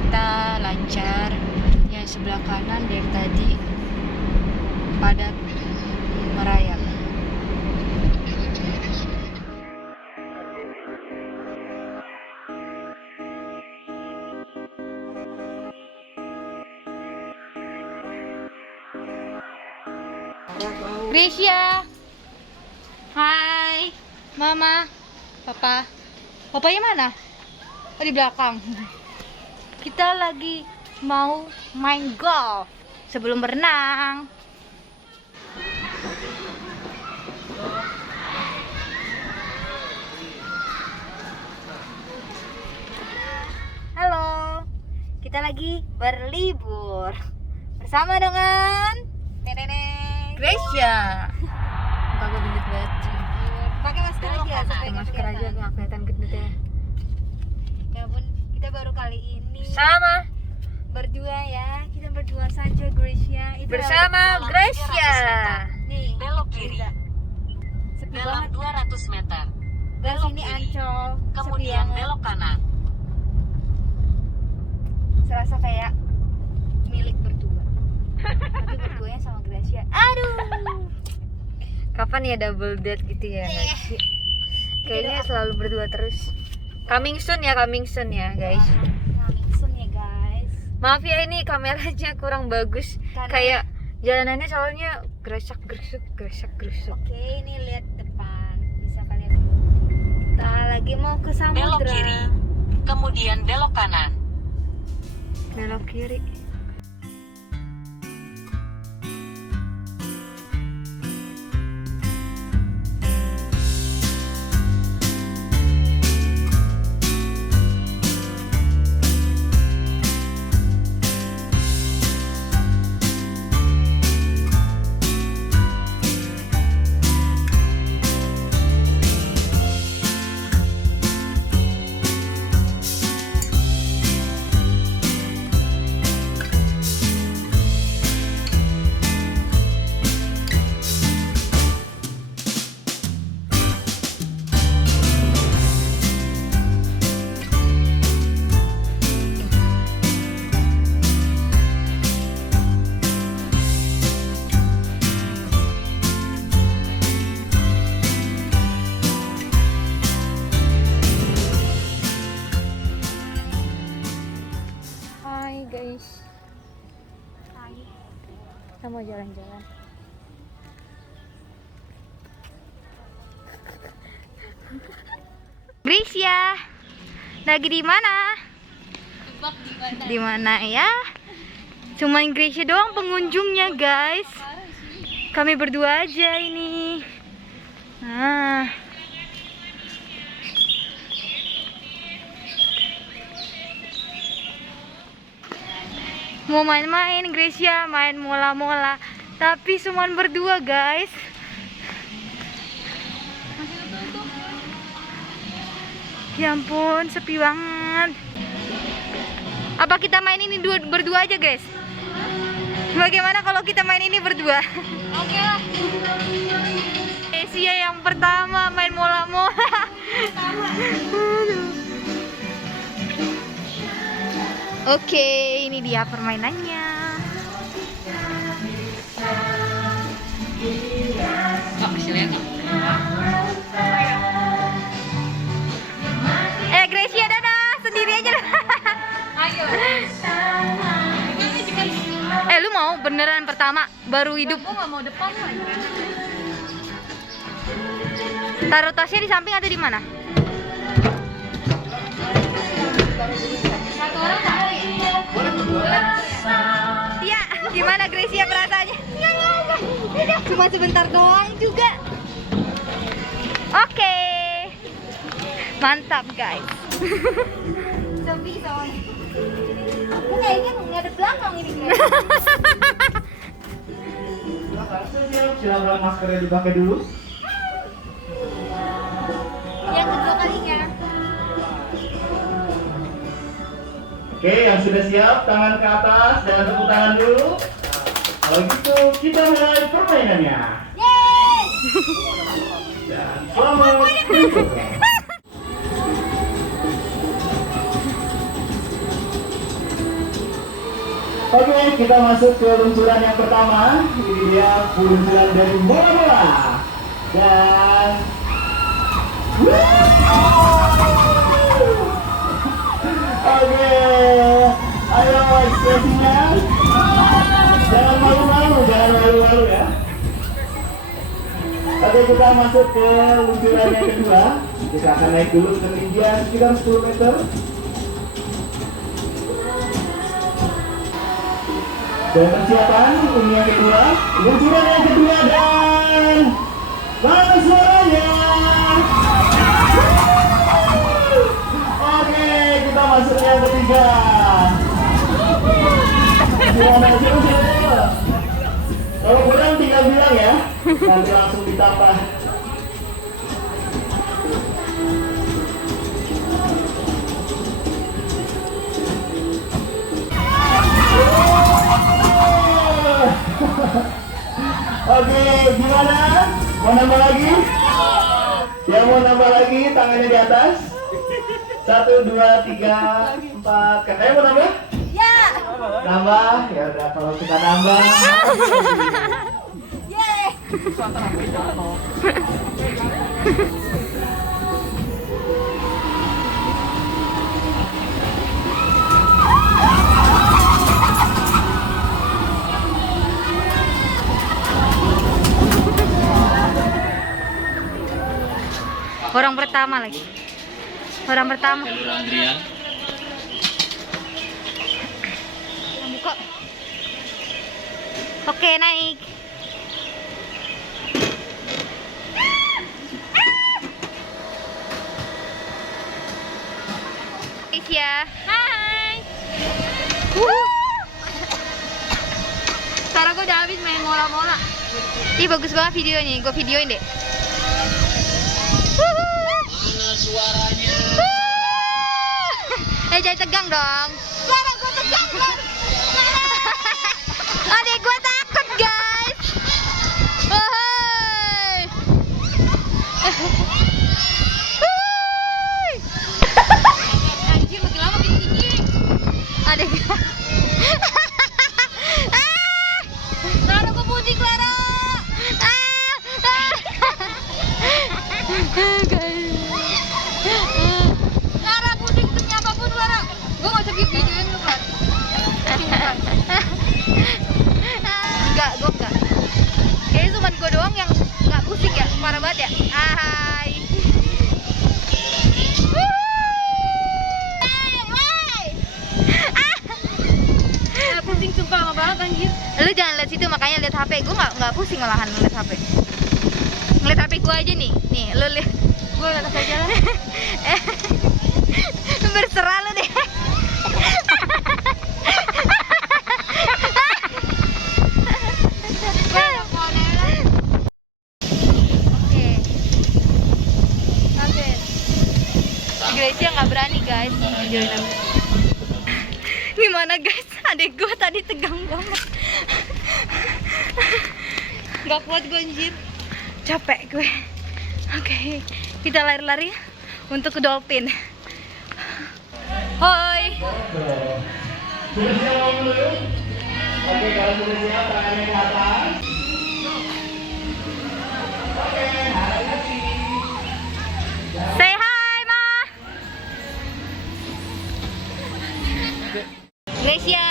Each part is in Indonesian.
kita lancar. Yang sebelah kanan dari tadi padat merayap. Gracia, hai, mama, papa, papanya mana? Oh, di belakang. Kita lagi mau main golf sebelum berenang. Halo, kita lagi berlibur bersama dengan Gracia. Kagak gendut banget. Pakai masker aja, pakai masker aja nggak kelihatan gendutnya. Ya ampun, kita baru kali ini Sama berdua ya. Kita berdua saja, Gracia. Itu bersama Gracia. Nih, Belok kiri sepi dalam banget. 200 meter. Guys, ini Ancol, sepi Kemudian banget. belok kanan. Serasa kayak milik berdua. Tapi berduanya sama Gracia. Aduh. Kapan ya double date gitu ya? Kayaknya selalu berdua terus. Coming soon ya guys. Coming soon ya guys. Maaf ya ini kameranya kurang bagus. Karena- Kayak jalanannya soalnya gresak gerusuk. Oke, ini lihat depan. Bisa kalian. Kita lagi mau ke Belok samudra. kiri. Kemudian belok kanan. Belok kiri. Hai guys. Hai. Kita mau jalan-jalan. Gracia. Lagi di mana? Di mana ya? Cuman Gracia doang pengunjungnya, guys. Kami berdua aja ini. Nah. Mau main-main Gracia, main mola-mola. Tapi cuman berdua, guys. Ya ampun, sepi banget. Apa kita main ini berdua aja, guys? Bagaimana kalau kita main ini berdua? Oke lah. Gracia yang pertama main mola-mola. Oke, ini dia permainannya. Gracia dadah, sendiri aja. Ayo. Lu mau beneran pertama baru hidup? Aku nggak mau depan lah. Taruh tasnya di samping atau di mana? Satu orang tahu ya. Iya, gimana Gracia perasaannya? Cuma sebentar doang juga. Oke. Mantap, guys. Zombie soalnya. Aku kayaknya ngadep belakang ini, guys. Silakan maskernya dipakai dulu. Yang kedua kalinya. Oke, yang sudah siap, tangan ke atas, jangan tepuk tangan dulu. Kalau gitu, kita mulai permainannya. Yeay! Dan selamat. Oke, kita masuk ke luncuran yang pertama. Ini dia peluncuran dari bola-bola. Dan oke, ayo ekspresinya. Jangan malu-malu ya. Oke, kita masuk ke luncuran yang kedua. Kita akan naik dulu ke ketinggian sekitar 10 meter. Dan persiapan, ini yang kedua. Luncuran yang kedua dan mana suaranya? Oke, kita masuk yang ketiga. Gimana suaranya? Kalau kurang tinggal bilang ya, nanti langsung ditambah. Oke, gimana? Mau nambah lagi? Ya, mau nambah lagi, tangannya di atas. 1, 2, 3, 4. Katanya mau nambah? Ya. Nambah? Ya udah, kalau kita nambah. Orang pertama lagi. Orang pertama. Buka. Oke, naik. Isya. Hai. Sekarang gue udah habis main mola-mola. Ih, bagus banget videonya. Gue videoin deh. Suaranya. Jangan tegang dong. Suara gue tegang dong. Adek gue takut guys. Hai. Anjir makin lama makin tinggi. Adek gue. Clara gue pusing Clara. Clara pusing demi apapun Clara. Gue nggak bisa videoin lu kan. Enggak, gue enggak. Kayaknya cuma gue doang yang nggak pusing ya, parah banget ya. Hai. Pusing sumpah lama banget anjir. Lu jangan lihat situ, makanya lihat HP. Gue nggak pusing malahan ngeliat HP. Ngeliat HP gue aja nih. Nih, lu lihat. Gue liat aja lah. Berserah lu deh. Gracia nggak berani guys videoin aku. Gimana guys, adek gue tadi tegang banget. Gak kuat gue anjir, capek gue. Oke, kita lari-lari untuk ke dolphin. Hoi. Sudah siap dulu? Oke, kalau sudah siap tangannya ke atas. Oke, hati-hati. Say hi ma. Gracia.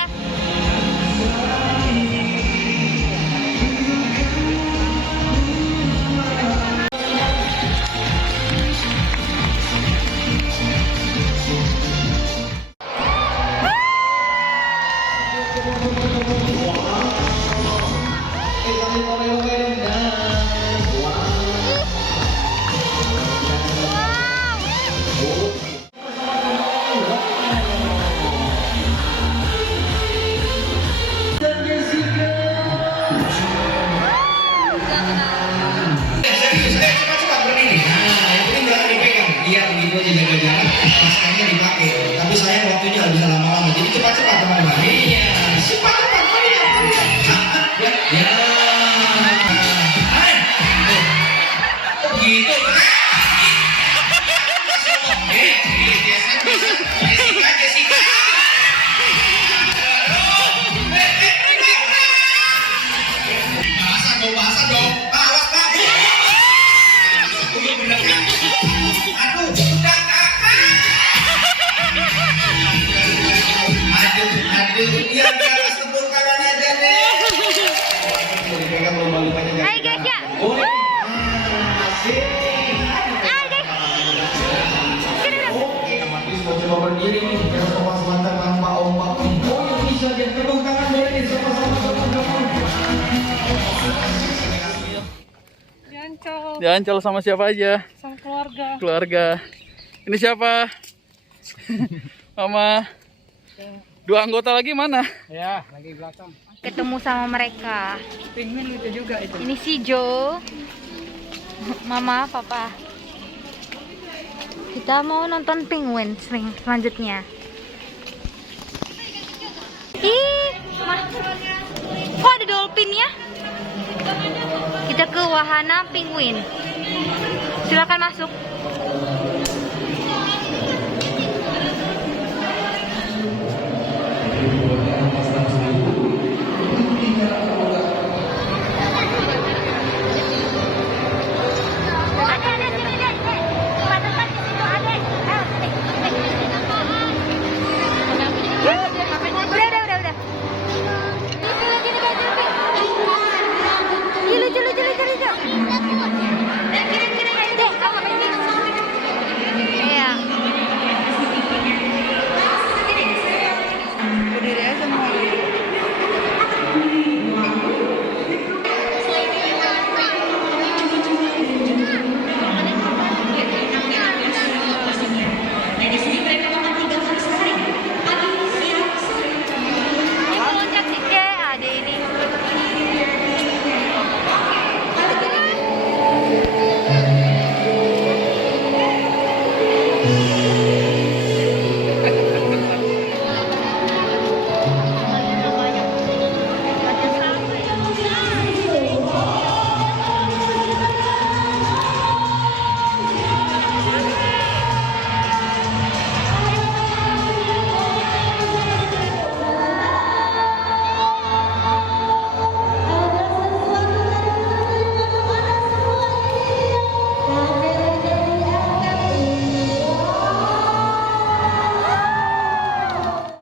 saja. Tepuk tangan boleh nih sama-sama teman-teman. Jancol Jancol sama siapa aja? sama keluarga. Keluarga. Ini siapa? Mama. Dua anggota lagi mana? Ya, lagi belakang. Ketemu sama mereka. Penguin lucu juga itu. Ini si Jo, Mama, Papa. Kita mau nonton penguin selanjutnya. Ih, kok ada dolphin ya? Kita ke wahana penguin. Silakan masuk. Udah. Ih, lucu. Iya. Berdiri aja semua. Ya, ada ini.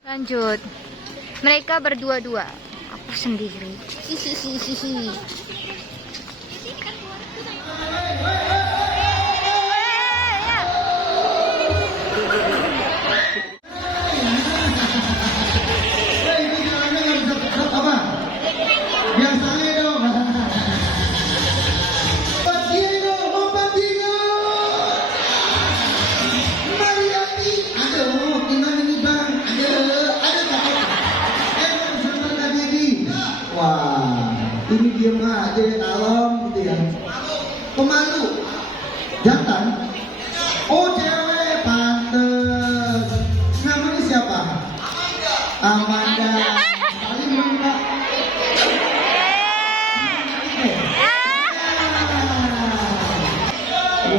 Lanjut. Mereka berdua-dua. Aku sendiri. Hihihihi. Wah, ini diem aja kalem gitu ya. Pemalu, jantan. Oh cewek, pantes. Namanya siapa? Amanda. Paling Mbak.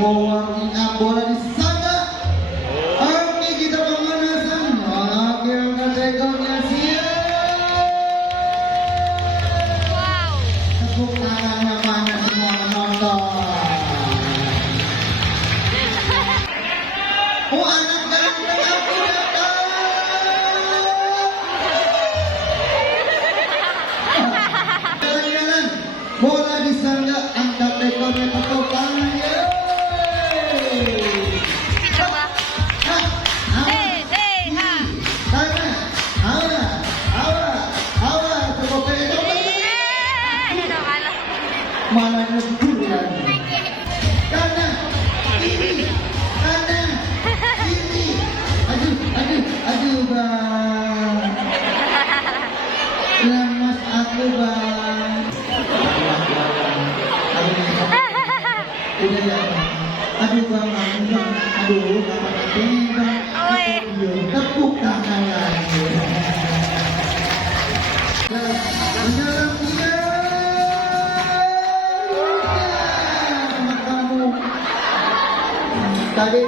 Wah, ini bola di sana. Oke, kita pemanasan. Oke, angkat ekornya siap. Tepuk tangannya mana semua menonton. Oh, anak ganteng aku datang. Jalan-jalan, bola di sana, angkat ekornya, tepuk tangannya. Coba. Malah nyebulan. Kanan, kiri, kanan, kiri. Aduh bang. Lemas aku bang. Udah ya. Aduh bang, aduh kapan nanti bang. Tepuk tangan lagi. Dalam dia. Tadi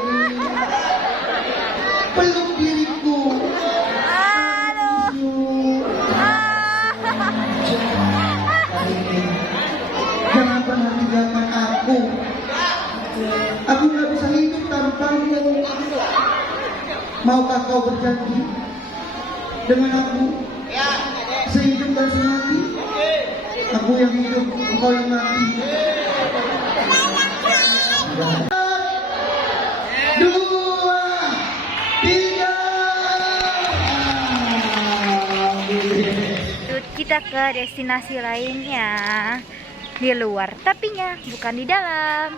peluk diriku. Jangan pernah tinggalkan aku. Aku nggak bisa hidup tanpamu. Maukah kau berjanji dengan aku sehidup dan semati? Aku yang hidup, engkau yang mati. Dua, tiga. kita ke destinasi lainnya di luar, tapinya bukan di dalam.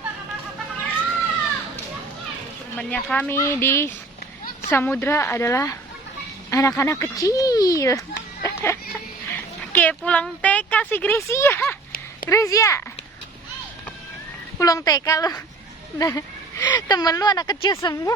Temannya kami di samudra adalah anak-anak kecil. Kayak pulang TK si Gracia. Gracia, pulang TK lo. Temen lu anak kecil semua.